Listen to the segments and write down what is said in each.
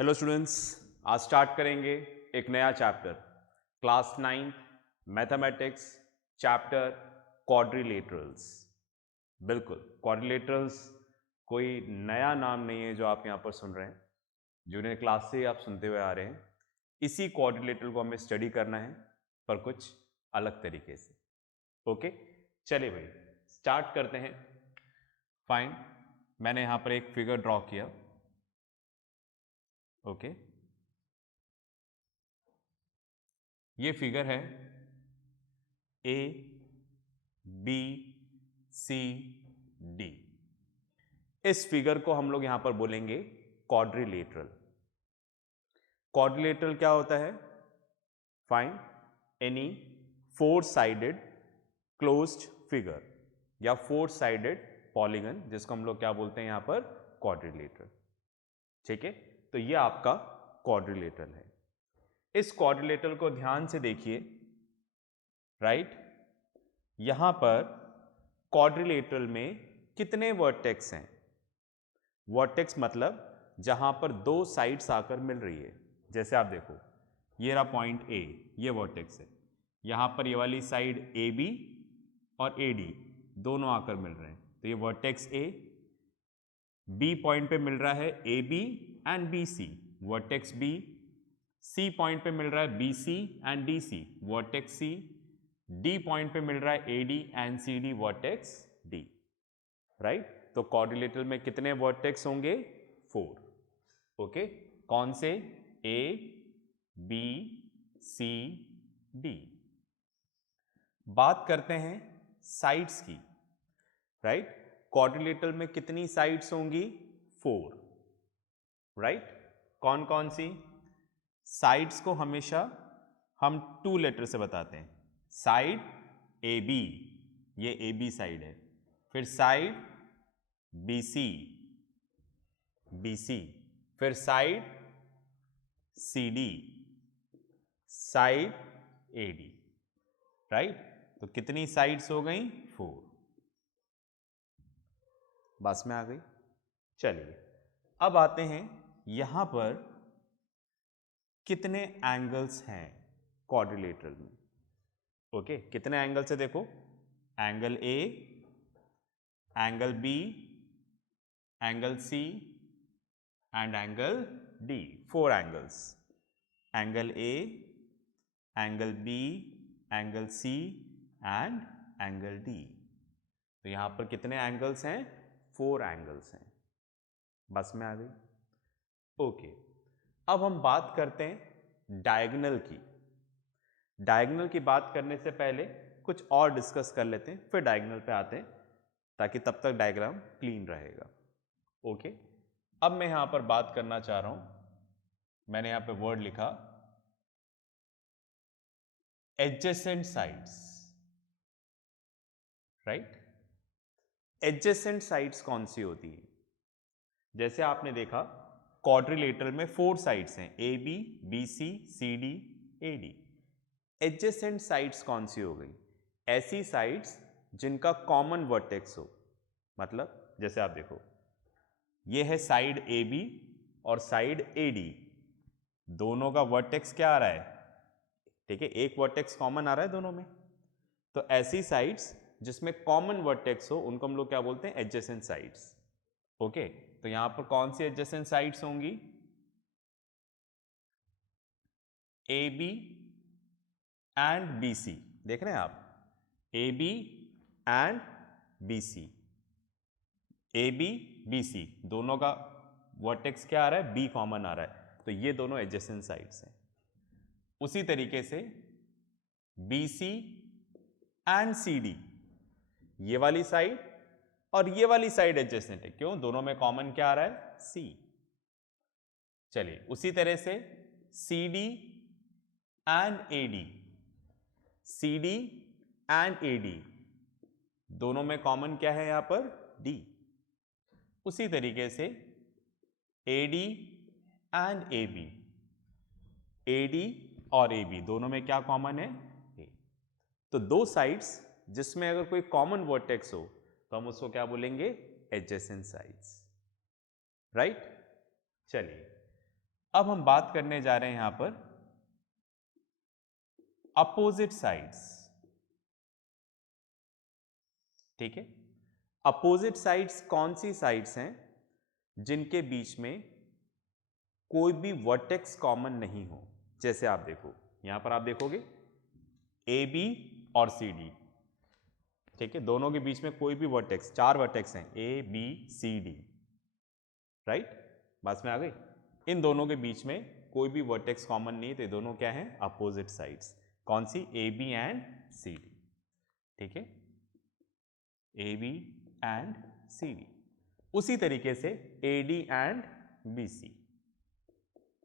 Hello students, आज start करेंगे एक नया chapter class 9 mathematics chapter quadrilaterals. बिल्कुल, क्वाड्रिलेटरल्स कोई नया नाम नहीं है जो आप यहाँ पर सुन रहे हैं, जिन्हें क्लास से आप सुनते हुए आ रहे हैं। इसी क्वाड्रिलेटरल को हमें स्टडी करना है पर कुछ अलग तरीके से। ओके, चलिए भाई स्टार्ट करते हैं। फाइन, मैंने यहाँ पर एक फिगर ड्रॉ किया। ओके, ये फिगर है ए बी सी डी। इस फिगर को हम लोग यहां पर बोलेंगे क्वाड्रिलेटरल। क्वाड्रिलेटरल क्या होता है? Find any four sided closed figure या फोर साइडेड पॉलीगन, जिसको हम लोग क्या बोलते हैं यहां पर? क्वाड्रिलेटरल। ठीक है, तो ये आपका क्वाड्रिलेटरल है। इस क्वाड्रिलेटरल को ध्यान से देखिए। राइट, यहां पर क्वाड्रिलेटरल में कितने वर्टेक्स हैं? वर्टेक्स मतलब जहां पर दो साइड्स आकर मिल रही है। जैसे आप देखो, ये रहा पॉइंट ए, ये वर्टेक्स है। यहां पर ये वाली साइड ए बी और ए डी दोनों आकर मिल रहे हैं, तो ये वर्टेक्स ए। बी पॉइंट पे मिल रहा है A B and B C, vertex B. C point पे मिल रहा है B C and D C, vertex C. D point पे मिल रहा है A D and C D, vertex D. Right, तो क्वाड्रिलेटरल में कितने वर्टेक्स होंगे? 4। ओके, कौन से? A B C D. बात करते हैं साइड्स की। राइट, क्वाड्रिलेटरल में कितनी साइड्स होंगी? 4। राइट, कौन कौन सी साइड्स को हमेशा हम 2 लेटर से बताते हैं? साइड ए बी, ये ए बी साइड है। फिर side B C, B C. फिर side C D, side A D. Right, तो कितनी साइड्स हो गई? 4। बस में आ गई। चलिए, अब आते हैं यहां पर कितने एंगल्स हैं क्वाड्रिलेटरल में। ओके, कितने एंगल से देखो? Angle A, angle B, angle C and angle D. 4 angles. Angle A, angle B, angle C and angle D. तो यहां पर कितने एंगल्स हैं? 4 एंगल्स हैं। बस में आ गई। ओके, अब हम बात करते हैं डायगोनल की। डायगोनल की बात करने से पहले कुछ और डिस्कस कर लेते हैं, फिर डायगोनल पे आते हैं, ताकि तब तक डायग्राम क्लीन रहेगा। ओके, अब मैं यहां पर बात करना चाह रहा हूं। मैंने यहां पे वर्ड लिखा adjacent sides. Right, adjacent sides कौन सी होती है? जैसे आपने देखा क्वाड्रिलेटरल में 4 साइड्स हैं, A B, B C, C D, A D. Adjacent sides कौन सी हो गई? ऐसी साइड्स जिनका कॉमन वर्टेक्स हो। मतलब जैसे आप देखो, ये है साइड ए बी और साइड ए डी, दोनों का वर्टेक्स क्या आ रहा है? ठीक है, एक वर्टेक्स कॉमन आ रहा है दोनों में। तो ऐसी साइड्स जिसमें कॉमन वर्टेक्स हो उनको हम लोग क्या बोलते हैं? Adjacent sides. ओके, तो यहां पर कौन सी एडजेसेंट साइड्स होंगी? A B and B C. देख रहे हैं आप, A B and B C. A B B C दोनों का वर्टेक्स क्या आ रहा है? बी कॉमन आ रहा है, तो ये दोनों एडजेसेंट साइड्स हैं। उसी तरीके से B C and C D, ये वाली साइड और ये वाली साइड एडजेसेंट है। क्यों? दोनों में कॉमन क्या आ रहा है? सी। चलिए, उसी तरह से C D and A D, C D and A D दोनों में कॉमन क्या है यहां पर? डी। उसी तरीके से A D and A B, A D और ए बी दोनों में क्या कॉमन है? ए। तो दो साइड्स जिसमें अगर कोई कॉमन वर्टेक्स हो तो हम उसको क्या बोलेंगे? Adjacent sides. राइट, चलिए अब हम बात करने जा रहे हैं यहां पर अपोजिट साइड्स। ठीक है, अपोजिट साइड्स कौन सी साइड्स हैं जिनके बीच में कोई भी वर्टेक्स कॉमन नहीं हो। जैसे आप देखो, यहां पर आप देखोगे ए बी और सी डी। ठीक है, दोनों के बीच में कोई भी वर्टेक्स, 4 वर्टेक्स हैं A B C D, right, बात में आ गई। इन दोनों के बीच में कोई भी वर्टेक्स कॉमन नहीं, तो ये दोनों क्या हैं, अपोजिट साइड्स। कौन सी, A B and C D. ठीक है, A B and C D. उसी तरीके से A D and B C,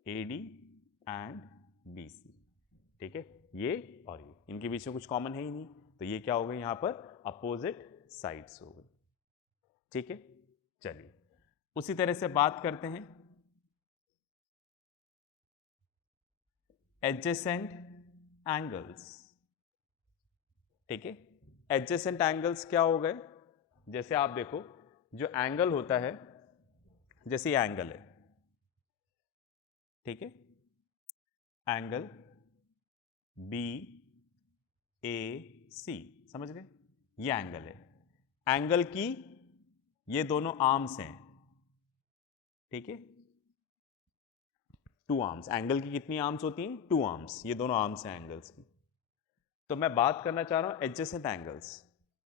A D and B C. ठीक है, ये और ये, इनके बीच में कुछ कॉमन है ही नहीं, तो ये क्या हो गई यहां पर, अपोजिट साइड्स हो गई। ठीक है, चलिए उसी तरह से बात करते हैं एडजेसेंट एंगल्स। ठीक है, एडजेसेंट एंगल्स क्या हो गए, जैसे आप देखो जो एंगल होता है, जैसे ये एंगल है, ठीक है, एंगल बी ए सी, समझ गए, ये एंगल है। एंगल की ये दोनों आर्म्स हैं। ठीक है, 2 आर्म्स, एंगल की कितनी आर्म्स होती हैं, 2 आर्म्स, ये दोनों आर्म्स हैं एंगल्स की। तो मैं बात करना चाह रहा हूं एडजेसेंट एंगल्स।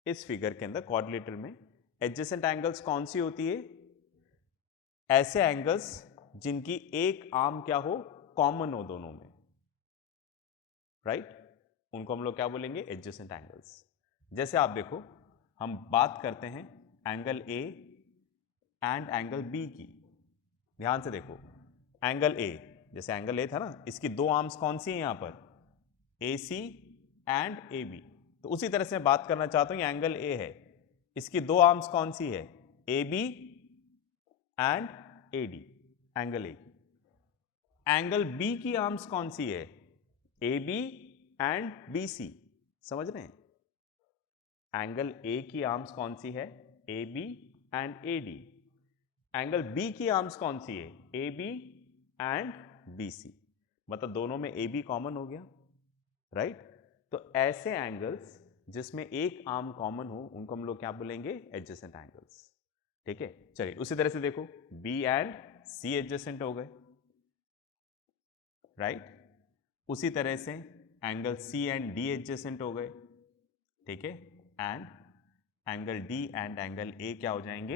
इस फिगर के अंदर क्वाड्रिलेटरल में एडजेसेंट एंगल्स कौन सी होती है, ऐसे एंगल्स जिनकी एक आर्म क्या हो, कॉमन हो दोनों में, राइट, उनको हम लोग क्या बोलेंगे, एडजेसेंट एंगल्स। जैसे आप देखो, हम बात करते हैं angle A and angle B की। ध्यान से देखो, एंगल ए, जैसे एंगल ए था ना, इसकी 2 आर्म्स कौन सी हैं यहां पर, ए सी एंड ए बी। तो उसी तरह से मैं बात करना चाहता हूं, ये एंगल ए है, इसकी 2 आर्म्स कौन सी है, A B and A D, angle A की। एंगल बी की आर्म्स कौन सी है, A B and B C, समझ रहे हैं। एंगल ए की आर्म्स कौन सी है, A B and A D. Angle B की आर्म्स कौन सी है, A B and B C, मतलब दोनों में ए बी कॉमन हो गया, राइट। तो ऐसे एंगल्स जिसमें एक आर्म कॉमन हो, उनको हम लोग क्या बोलेंगे, एडजेसेंट एंगल्स। ठीक है, चलिए उसी तरह से देखो, बी एंड सी एडजेसेंट हो गए, राइट। उसी तरह से angle C and D adjacent हो गए, ठीक है, and angle D and angle A क्या हो जाएंगे,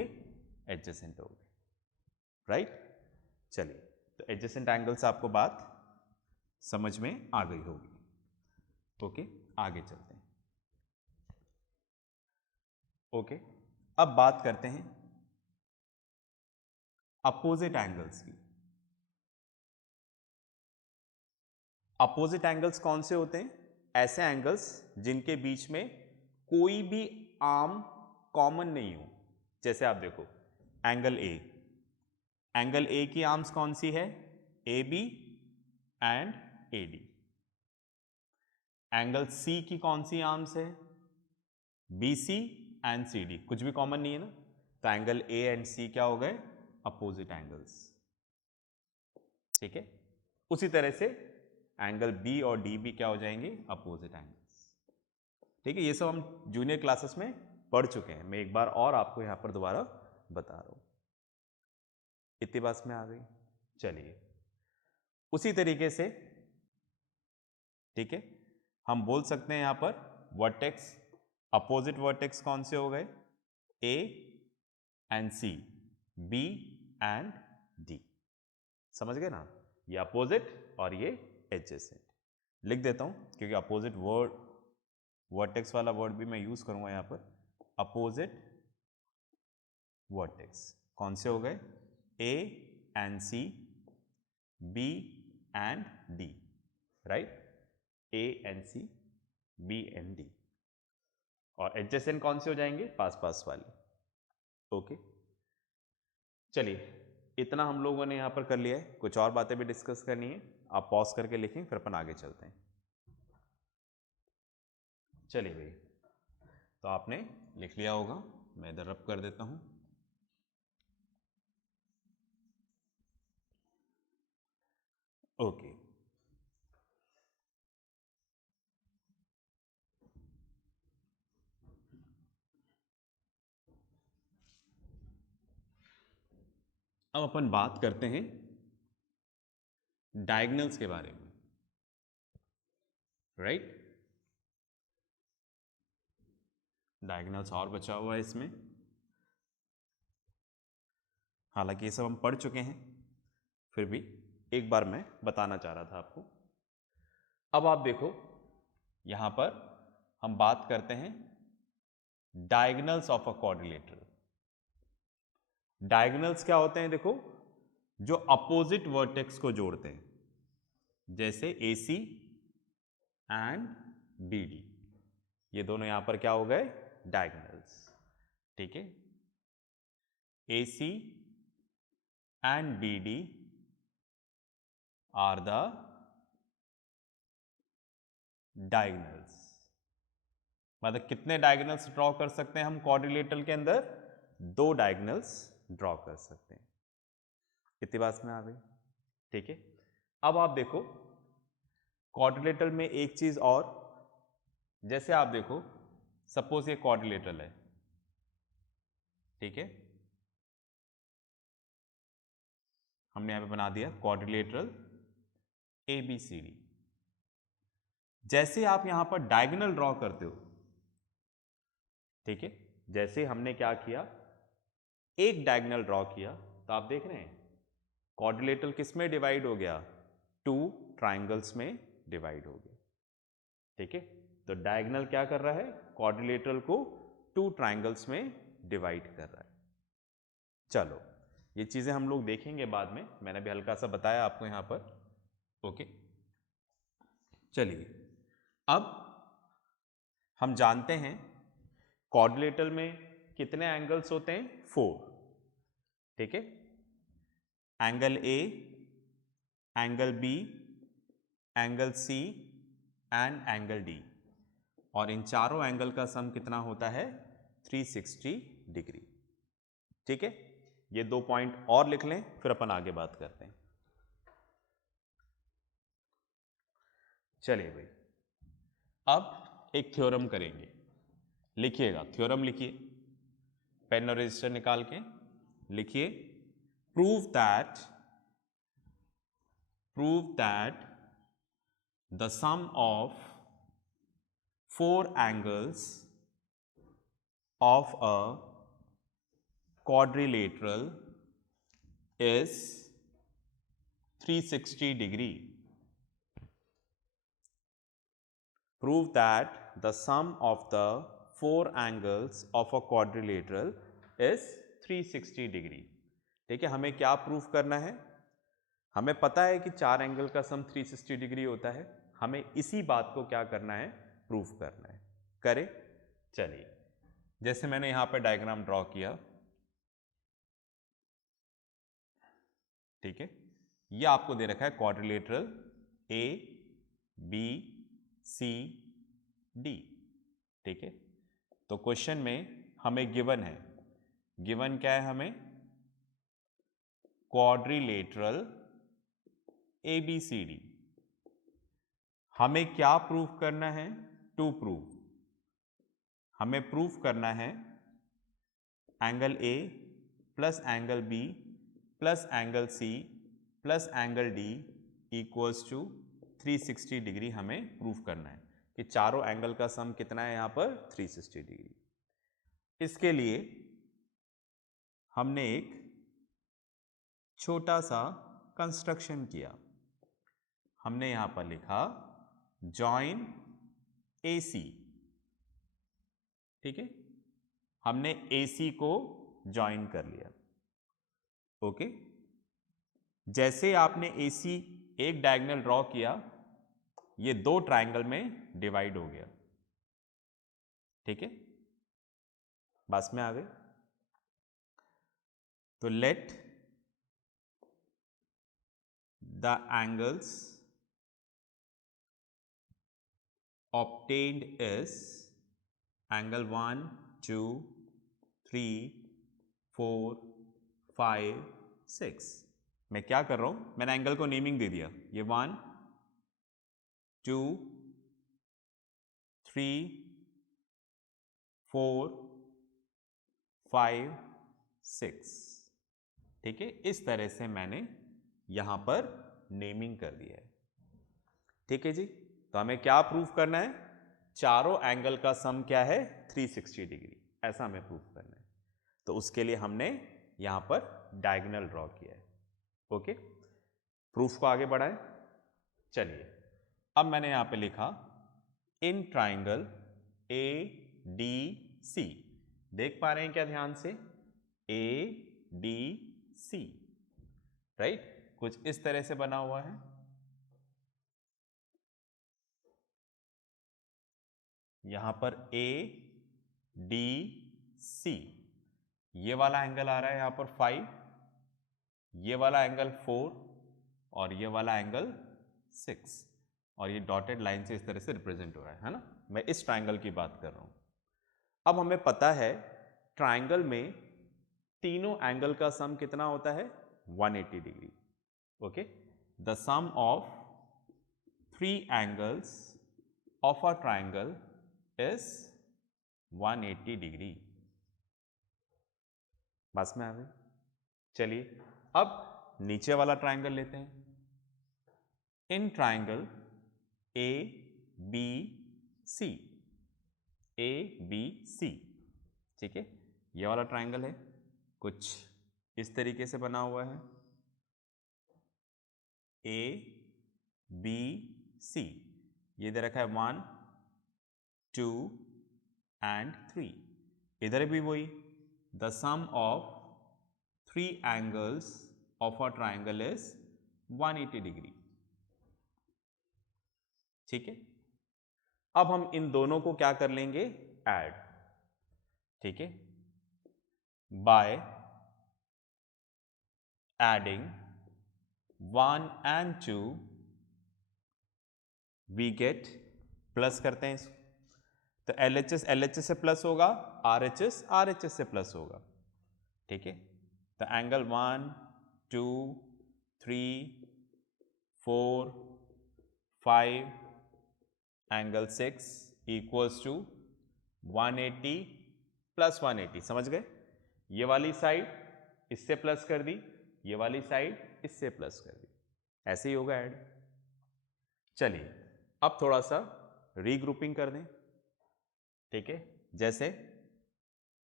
एडजेसेंट हो गए, राइट। चलिए, तो एडजेसेंट एंगल्स आपको बात समझ में आ गई होगी। ओके, आगे चलते हैं। ओके, अब बात करते हैं अपोजिट एंगल्स की। अपोजिट एंगल्स कौन से होते हैं, ऐसे एंगल्स जिनके बीच में कोई भी आर्म कॉमन नहीं हो। जैसे आप देखो, एंगल ए, एंगल ए की आर्म्स कौन सी है, A B and A D. Angle C की कौन सी आर्म्स है, B C and C D, कुछ भी कॉमन नहीं है ना, तो एंगल ए एंड सी क्या हो गए, अपोजिट एंगल्स। ठीक है, उसी तरह से एंगल बी और डी भी क्या हो जाएंगे, अपोजिट एंगल्स। ठीक है, ये सब हम जूनियर क्लासेस में पढ़ चुके हैं, मैं एक बार और आपको यहां पर दोबारा बता रहा हूं। इतनी बात में आ गई। चलिए उसी तरीके से, ठीक है, हम बोल सकते हैं यहां पर वर्टेक्स, अपोजिट वर्टेक्स कौन से हो गए, A and C, B and D, समझ गए ना, ये अपोजिट और ये एडजेसेंट। लिख देता हूं, क्योंकि अपोजिट वर्ड, वर्टेक्स वाला वर्ड भी मैं यूज करूंगा यहां पर। अपोजिट वर्टेक्स कौन से हो गए, A and C, B and D, right, A and C, B and D. और एडजेसेंट कौन से हो जाएंगे, पास पास वाले। ओके, चलिए इतना हम लोगों ने यहां पर कर लिया है, कुछ और बातें भी डिस्कस करनी है, आप पॉज करके लिखें, फिर अपन आगे चलते हैं। चलिए भाई, तो आपने लिख लिया होगा, मैं इधर रब कर देता हूं। ओके। अब अपन बात करते हैं डायगोनल्स के बारे में, राइट। डायगोनल्स और बचा हुआ है इसमें, हालांकि ये सब हम पढ़ चुके हैं, फिर भी एक बार मैं बताना चाह रहा था आपको। अब आप देखो यहां पर हम बात करते हैं diagonals of a quadrilateral. Diagonals क्या होते हैं? देखो, जो अपोजिट वर्टेक्स को जोड़ते हैं, जैसे AC एंड BD, ये दोनों यहां पर क्या हो गए? डायगोनल्स। ठीक है, AC and BD are the diagonals. मतलब कितने डायगोनल्स ड्रॉ कर सकते हैं हम क्वाड्रिलेटरल के अंदर? 2 डायगोनल्स ड्रॉ कर सकते हैं। कितनी बात में आ गई? ठीक है। अब आप देखो क्वाड्रिलेटरल में एक चीज और, जैसे आप देखो सपोज ये क्वाड्रिलेटरल है, ठीक है, हमने यहां पे बना दिया क्वाड्रिलेटरल ABCD। जैसे आप यहां पर डायगोनल ड्रॉ करते हो, ठीक है, जैसे हमने क्या किया, एक डायगोनल ड्रॉ किया, तो आप देख रहे हैं क्वाड्रिलेटरल किस में डिवाइड हो गया? 2 ट्राइंगल्स में डिवाइड हो गया। ठीक है, तो डायगोनल क्या कर रहा है? क्वाड्रिलेटरल को 2 ट्राइंगल्स में डिवाइड कर रहा है। चलो, ये चीजें हम लोग देखेंगे बाद में, मैंने भी हल्का सा बताया आपको यहां पर। ओके, चलिए, अब हम जानते हैं क्वाड्रिलेटरल में कितने एंगल्स होते हैं? 4। ठीक है, angle A, angle B, angle C and angle D, और इन चारों एंगल का सम कितना होता है? 360 डिग्री। ठीक है, ये 2 पॉइंट और लिख लें, फिर अपन आगे बात करते हैं। चलिए भाई, अब एक थ्योरम करेंगे। लिखिएगा, थ्योरम लिखिए, पेन और रजिस्टर निकाल के लिखिए। Prove that the sum of 4 angles of a quadrilateral is 360 degree. Prove that the sum of the 4 angles of a quadrilateral is 360 degree. ठीक है, हमें क्या प्रूफ करना है? हमें पता है कि 4 एंगल का सम 360 डिग्री होता है, हमें इसी बात को क्या करना है? प्रूफ करना है। करें, चलिए, जैसे मैंने यहां पर डायग्राम ड्रॉ किया, ठीक है, ये आपको दे रखा है क्वाड्रिलेटरल ABCD। ठीक है, तो क्वेश्चन में हमें गिवन है, गिवन क्या है हमें? Quadrilateral ABCD। हमें क्या प्रूफ करना है? टू प्रूव, हमें प्रूफ करना है angle A plus angle B plus angle C plus angle D equals to 360 degree. हमें प्रूफ करना है कि चारों एंगल का सम कितना है यहां पर? 360 डिग्री। इसके लिए हमने एक छोटा सा कंस्ट्रक्शन किया। हमने यहां पर लिखा जॉइन AC। ठीक है, हमने AC को जॉइन कर लिया। ओके, जैसे आपने AC एक डायगोनल ड्रॉ किया, ये 2 ट्रायंगल में डिवाइड हो गया। ठीक है, बस में आ गए। तो let the angles obtained is angle 1, 2, 3, 4, 5, 6। मैं क्या कर रहा हूं, मैंने एंगल को नेमिंग दे दिया, ये 1 2 3 4 5 6, ठीक है। इस तरह से मैंने यहां पर नेमिंग कर दिया है, ठीक है जी। तो हमें क्या प्रूफ करना है, चारों एंगल का सम क्या है 360 डिग्री, ऐसा हमें प्रूफ करना है। तो उसके लिए हमने यहां पर डायगोनल ड्रॉ किया है, ओके। प्रूफ को आगे बढ़ाएं, चलिए। अब मैंने यहां पे लिखा इन ट्राइंगल ए डी सी, देख पा रहे हैं क्या ध्यान से, ए डी सी, राइट, कुछ इस तरह से बना हुआ है। यहां पर ए डी सी, ये वाला एंगल आ रहा है यहां पर 5, ये वाला एंगल 4 और ये वाला एंगल 6, और ये डॉटेड लाइन से इस तरह से रिप्रेजेंट हो रहा है ना। मैं इस ट्राइंगल की बात कर रहा हूं। अब हमें पता है ट्राइंगल में तीनों एंगल का सम कितना होता है 180 degree, okay. The sum of 3 angles of a triangle is 180 degree. बस में आ गई। चलिए अब नीचे वाला ट्राइंगल लेते हैं। इन triangle A B C, A B C, ठीक है, ये वाला ट्राइंगल है, कुछ इस तरीके से बना हुआ है, ए बी सी, ये दे रखा है 1 2 एंड 3, इधर भी वही, the sum of 3 angles of a triangle is 180 degree, ठीक है। अब हम इन दोनों को क्या कर लेंगे, ऐड, ठीक है, by adding 1 and 2 we get, plus करते हैं इसको, तो LHS से प्लस होगा, RHS से प्लस होगा, ठीक है। तो angle 1 2 3 4 5 angle 6 equals to 180 plus 180, समझ गए। ये वाली साइड इससे प्लस कर दी, ये वाली साइड इससे प्लस कर दी, ऐसे ही होगा ऐड। चलिए अब थोड़ा सा रीग्रुपिंग कर दें, ठीक है। जैसे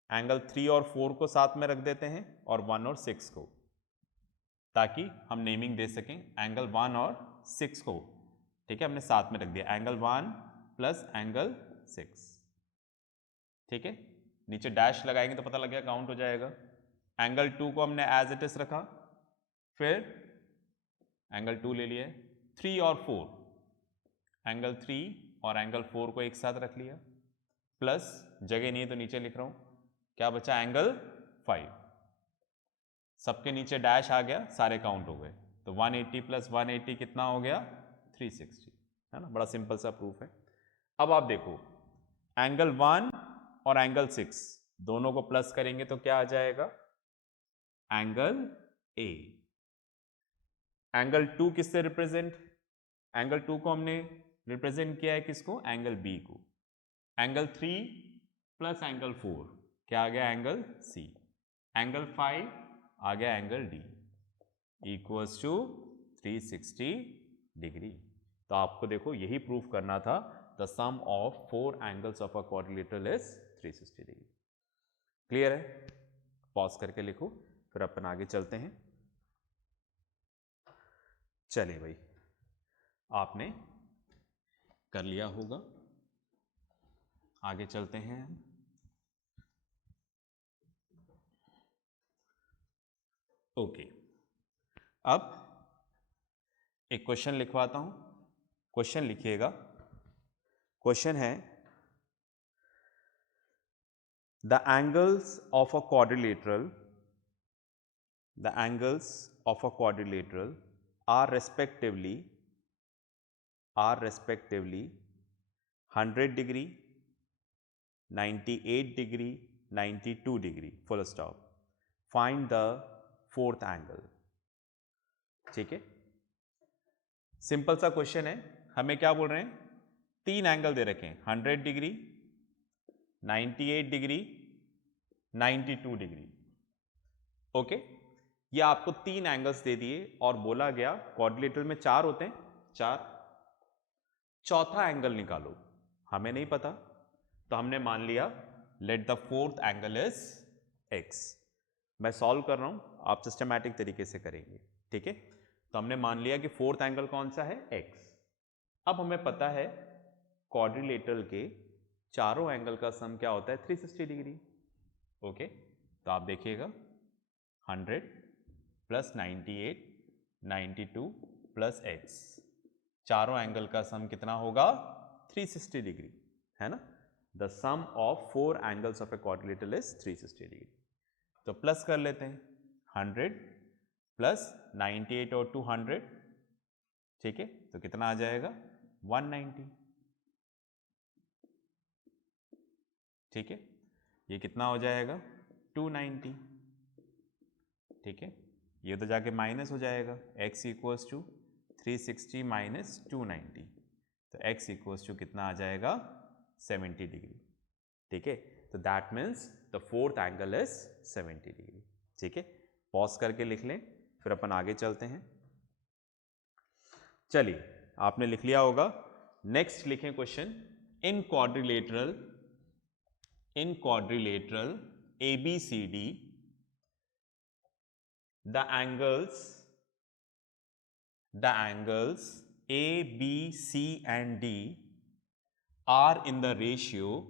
एंगल 3 और 4 को साथ में रख देते हैं और 1 और 6 को, ताकि हम नेमिंग दे सकें एंगल 1 और 6 को, ठीक है, हमने साथ में रख दिया, एंगल 1 प्लस एंगल 6, ठीक है। नीचे डैश लगाएंगे तो पता लग गया, काउंट हो जाएगा। एंगल 2 को हमने एज इट इज रखा, फिर एंगल 2 ले लिया, 3 और 4, एंगल 3 और एंगल 4 को एक साथ रख लिया, प्लस जगह नहीं है तो नीचे लिख रहा हूं, क्या बचा, एंगल 5, सबके नीचे डैश आ गया, सारे काउंट हो गए, तो 180 प्लस 180 कितना हो गया 360, है ना, बड़ा सिंपल सा प्रूफ है। अब आप देखो एंगल 1 और एंगल 6 दोनों को प्लस करेंगे तो क्या आ जाएगा, एंगल ए। एंगल 2 किससे रिप्रेजेंट, एंगल 2 को हमने रिप्रेजेंट किया है किसको, एंगल बी को। एंगल 3 प्लस एंगल 4 क्या आ गया, एंगल सी। एंगल 5 आ गया angle D, equals to 360 degree. तो आपको देखो यही प्रूफ करना था, the sum of 4 angles of a quadrilateral is 360 degree. Clear है, पॉज करके लिखो, फिर अपन आगे चलते हैं। चलिए भाई, आपने कर लिया होगा, आगे चलते हैं। ओके, अब एक क्वेश्चन लिखवाता हूं, क्वेश्चन लिखिएगा। क्वेश्चन है, the angles of a quadrilateral, the angles of a quadrilateral are respectively 100 degree, 98 degree, 92 degree, full stop. Find the 4th angle. ठीक है, सिंपल सा क्वेश्चन है। हमें क्या बोल रहे हैं, 3 एंगल दे रखे हैं, 100 डिग्री, 98 डिग्री, 92 डिग्री। ओके, ये आपको 3 एंगल्स दे दिए और बोला गया क्वाड्रिलेटरल में 4 होते हैं, 4, चौथा एंगल निकालो। हमें नहीं पता, तो हमने मान लिया let the fourth angle is x। मैं सॉल्व कर रहा हूं, आप सिस्टमैटिक तरीके से करेंगे, ठीक है। तो हमने मान लिया कि फोर्थ एंगल कौन सा है, x। अब हमें पता है क्वाड्रिलेटरल के चारों एंगल का सम क्या होता है, 360 डिग्री। ओके, तो आप देखिएगा 100 प्लस 98, 92 प्लस x, चारों एंगल का सम कितना होगा, 360 डिग्री, है ना। The sum of 4 angles of a quadrilateral is 360 degree. तो प्लस कर लेते हैं, 100 प्लस 98 और 200, ठीक है, तो कितना आ जाएगा, 190, ठीक है। ये कितना हो जाएगा, 290, ठीक है। ये तो जाके माइनस हो जाएगा, x इक्वल्स टू 360 माइनस 290, तो x इक्वल्स टू कितना आ जाएगा, 70 डिग्री, ठीक है। तो that means the fourth angle is 70 degree, ठीक है। पॉज करके लिख लें, फिर अपन आगे चलते हैं। चलिए, आपने लिख लिया होगा। नेक्स्ट लिखें question, in quadrilateral ABCD the angles A, B, C and D are in the ratio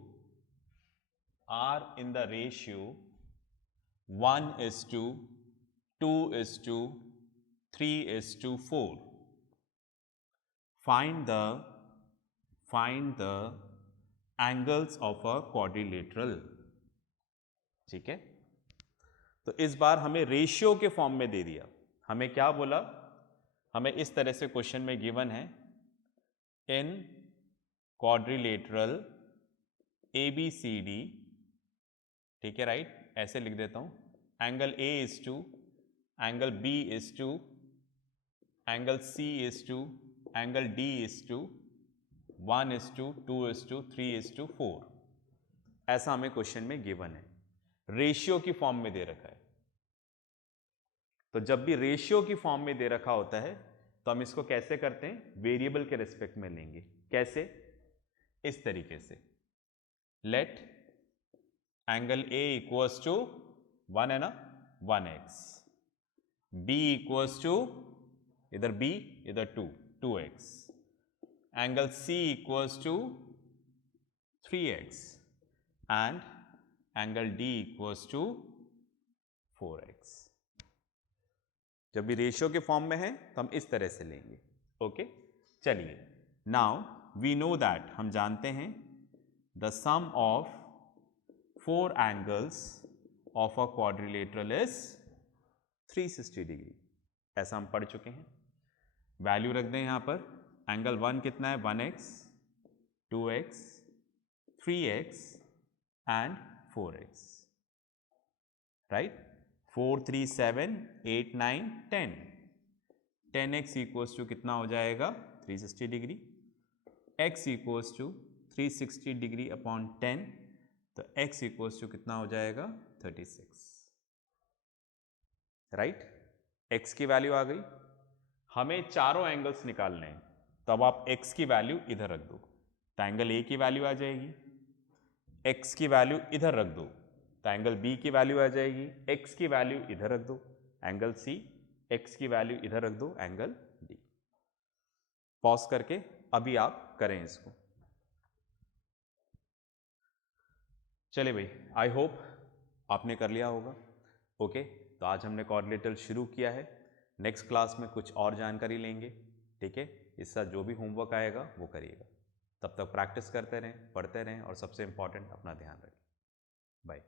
1:2:3:4. Find the angles of a quadrilateral, ठीक है। तो इस बार हमें रेशियो के फॉर्म में दे दिया। हमें क्या बोला, हमें इस तरह से क्वेश्चन में गिवन है, इन क्वाड्रिलेटरल ABCD, ठीक है, राइट, ऐसे लिख देता हूं, angle A is to, angle B is to, angle C is to, angle D is to, 1:2:3:4। ऐसा हमें क्वेश्चन में गिवन है, रेशियो की फॉर्म में दे रखा है। तो जब भी रेशियो की फॉर्म में दे रखा होता है तो हम इसको कैसे करते हैं, वेरिएबल के रिस्पेक्ट में लेंगे। कैसे, इस तरीके से, let angle A equals to 1 है ना, 1x, B इक्वल्स टू, इधर B इधर 2x, angle C equals to 3x and angle D equals to 4x। जब भी रेशियो के फॉर्म में है तो हम इस तरह से लेंगे। ओके, चलिए, नाउ वी नो दैट, हम जानते हैं, the sum of 4 angles of a quadrilateral is 360 degree. ऐसा हम पढ़ चुके हैं। वैल्यू रख दें यहां पर, एंगल 1 कितना है, 1x, 2x, 3x and 4x, right. 4, 3, 7, 8, 9, 10, 10x equals to कितना हो जाएगा, 360 degree, x equals to 360 degree upon 10, तो x इक्वल्स टू कितना हो जाएगा, 36, राइट। x की वैल्यू आ गई। हमें चारों एंगल्स निकालने हैं, तो अब आप x की वैल्यू इधर रख दो, तो एंगल A की वैल्यू आ जाएगी, x की वैल्यू इधर रख दो तो एंगल B की वैल्यू आ जाएगी, x की वैल्यू इधर रख दो एंगल C, x की वैल्यू इधर रख दो एंगल D। पॉज करके अभी आप करें इसको। चलिए भाई, आई होप आपने कर लिया होगा। ओके, तो आज हमने क्वाड्रिलेटरल शुरू किया है, नेक्स्ट क्लास में कुछ और जानकारी लेंगे, ठीक है। इसके साथ जो भी होमवर्क आएगा वो करिएगा। तब तक प्रैक्टिस करते रहें, पढ़ते रहें और सबसे इंपॉर्टेंट अपना ध्यान रखें। बाय।